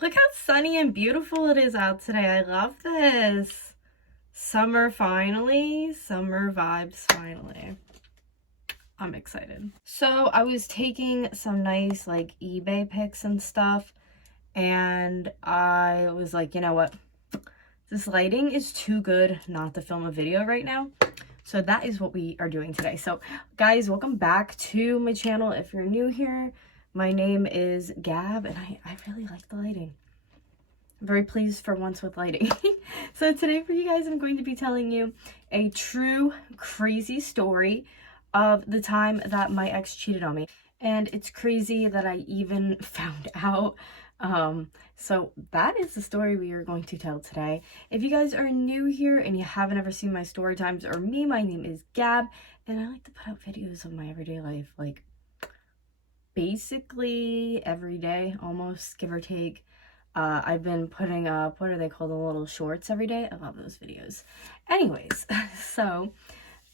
Look how sunny and beautiful it is out today. I love this. Summer finally. Summer vibes finally. I'm excited. So I was taking some nice like eBay pics and stuff, and I was like, you know what? This lighting is too good not to film a video right now. So that is what we are doing today. So guys, welcome back to my channel. If you're new here, my name is Gab, and I really like the lighting. I'm very pleased for once with lighting. So today for you guys, I'm going to be telling you a true crazy story of the time that my ex cheated on me. And it's crazy that I even found out. So that is the story we are going to tell today. If you guys are new here and you haven't ever seen my story times or me, my name is Gab, and I like to put out videos of my everyday life, like basically every day, almost, give or take. I've been putting up, what are they called, the little shorts every day. I love those videos. Anyways, so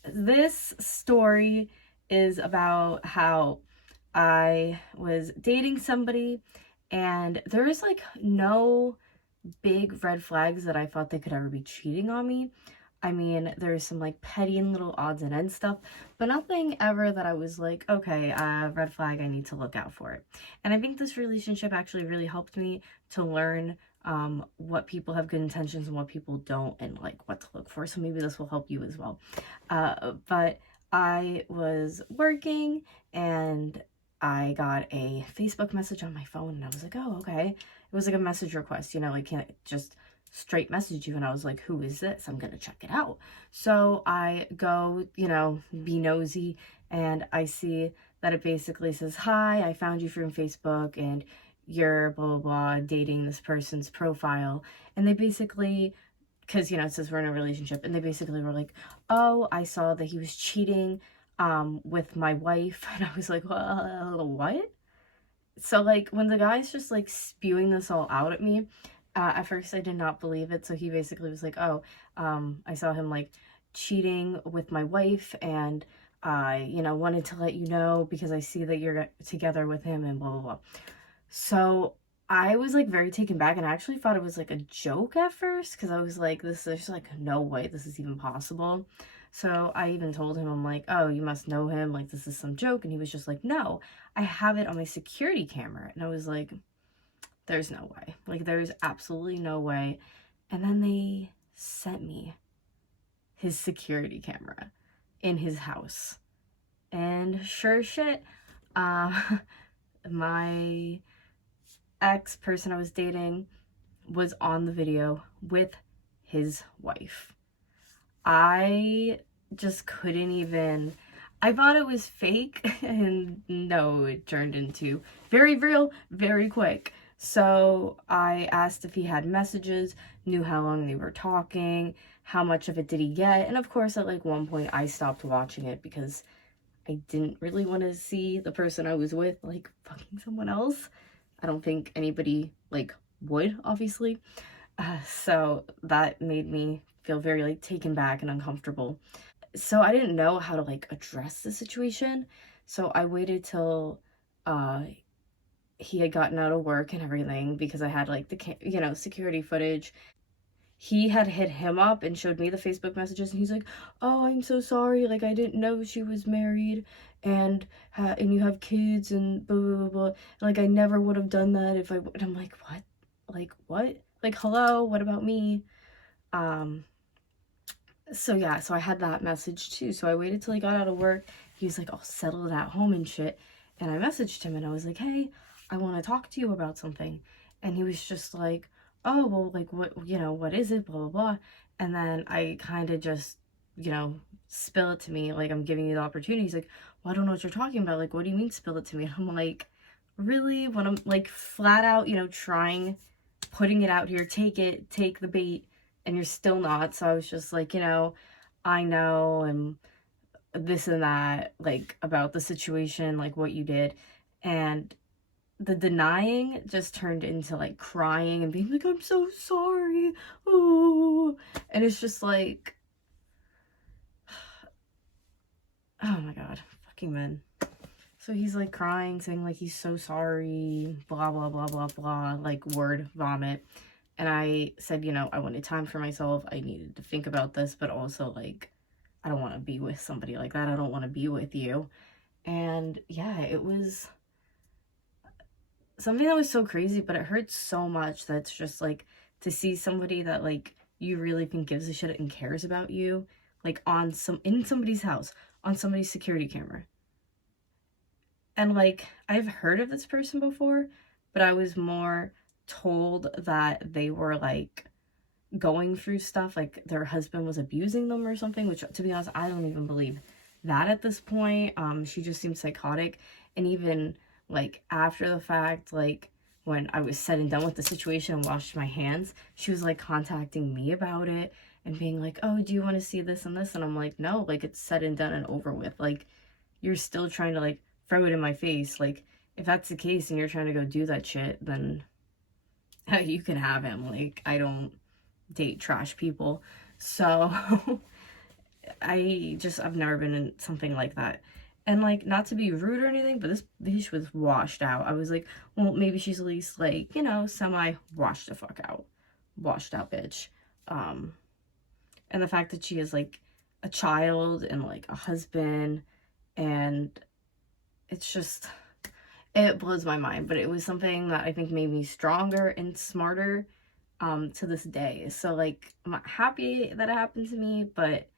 this story is about how I was dating somebody, and there is like no big red flags that I thought they could ever be cheating on me. I mean, there's some like petty and little odds and ends stuff, but nothing ever that I was like, okay, red flag, I need to look out for it. And I think this relationship actually really helped me to learn what people have good intentions and what people don't, and like what to look for. So maybe this will help you as well. But I was working and I got a Facebook message on my phone, and I was like, oh, okay. It was like a message request, you know, like can't just straight message you. And I was like, who is this? I'm gonna check it out. So I go, you know, be nosy, and I see that it basically says, hi, I found you from Facebook and you're blah blah blah dating this person's profile. And they basically, because you know it says we're in a relationship, and they basically were like, oh, I saw that he was cheating with my wife. And I was like, well, what? So like when the guy's just like spewing this all out at me, at first I did not believe it. So he basically was like, oh, I saw him like cheating with my wife, and I, you know, wanted to let you know because I see that you're together with him and blah blah blah. So I was like very taken back, and I actually thought it was like a joke at first, because I was like, there's like no way this is even possible. So I even told him, I'm like, oh, you must know him, like this is some joke. And he was just like, no, I have it on my security camera. And I was like, there's no way, like there's absolutely no way. And then they sent me his security camera in his house, and sure shit, my ex-person I was dating was on the video with his wife. I just couldn't even, I thought it was fake, and no, it turned into very real very quick. So I asked if he had messages, knew how long they were talking, how much of it did he get, and of course at like one point I stopped watching it because I didn't really want to see the person I was with like fucking someone else. I don't think anybody like would, obviously. So that made me feel very like taken back and uncomfortable. So I didn't know how to like address the situation. So I waited till he had gotten out of work and everything, because I had like the, you know, security footage. He had hit him up and showed me the Facebook messages, and he's like, oh, I'm so sorry, like I didn't know she was married and you have kids and blah blah blah blah. Like I never would have done that if I would. I'm like, what? Like what? Like hello, what about me? So yeah, so I had that message too. So I waited till he got out of work. He was like all settled at home and shit. And I messaged him and I was like, hey, I want to talk to you about something. And he was just like, oh, well, like what, you know, what is it? Blah, blah, blah. And then I kind of just, you know, spill it to me. Like, I'm giving you the opportunity. He's like, well, I don't know what you're talking about. Like, what do you mean spill it to me? And I'm like, really? When I'm like flat out, you know, trying, putting it out here, take it, take the bait, and you're still not. So I was just like, you know, I know, and this and that, like about the situation, like what you did. And the denying just turned into like crying and being like, I'm so sorry. Oh, and it's just like, oh my God, fucking men. So he's like crying, saying like he's so sorry, blah, blah, blah, blah, blah, like word vomit. And I said, you know, I wanted time for myself. I needed to think about this, but also like, I don't want to be with somebody like that. I don't want to be with you. And yeah, it was something that was so crazy, but it hurts so much. That's just like to see somebody that like you really think gives a shit and cares about you, like in somebody's house, on somebody's security camera. And like I've heard of this person before, but I was more told that they were like going through stuff, like their husband was abusing them or something, which to be honest, I don't even believe that at this point. She just seemed psychotic. And even like after the fact, like when I was said and done with the situation and washed my hands, she was like contacting me about it and being like, oh, do you want to see this and this? And I'm like, no, like it's said and done and over with. Like you're still trying to like throw it in my face. Like if that's the case and you're trying to go do that shit, then you can have him. Like I don't date trash people. So I've never been in something like that. And like, not to be rude or anything, but this bitch was washed out. I was like, well, maybe she's at least like, you know, semi washed the fuck out. Washed out bitch. And the fact that she is like a child and like a husband, and it's just, it blows my mind. But it was something that I think made me stronger and smarter to this day. So like, I'm not happy that it happened to me, but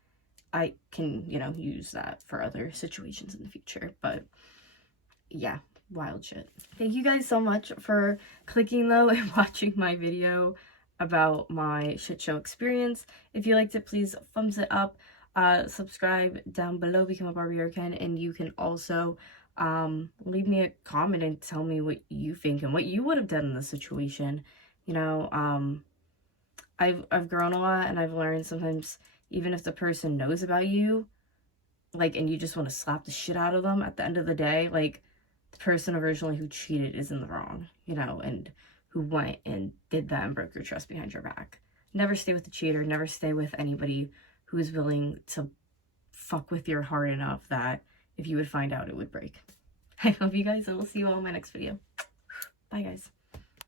I can, you know, use that for other situations in the future. But yeah, wild shit. Thank you guys so much for clicking though and watching my video about my shit show experience. If you liked it, please thumbs it up, subscribe down below, become a Barbie or Ken, and you can also leave me a comment and tell me what you think and what you would have done in this situation. You know, I've grown a lot, and I've learned sometimes even if the person knows about you, like, and you just want to slap the shit out of them, at the end of the day, like, the person originally who cheated is in the wrong, you know, and who went and did that and broke your trust behind your back. Never stay with the cheater. Never stay with anybody who is willing to fuck with your heart enough that if you would find out, it would break. I love you guys, and we'll see you all in my next video. Bye, guys.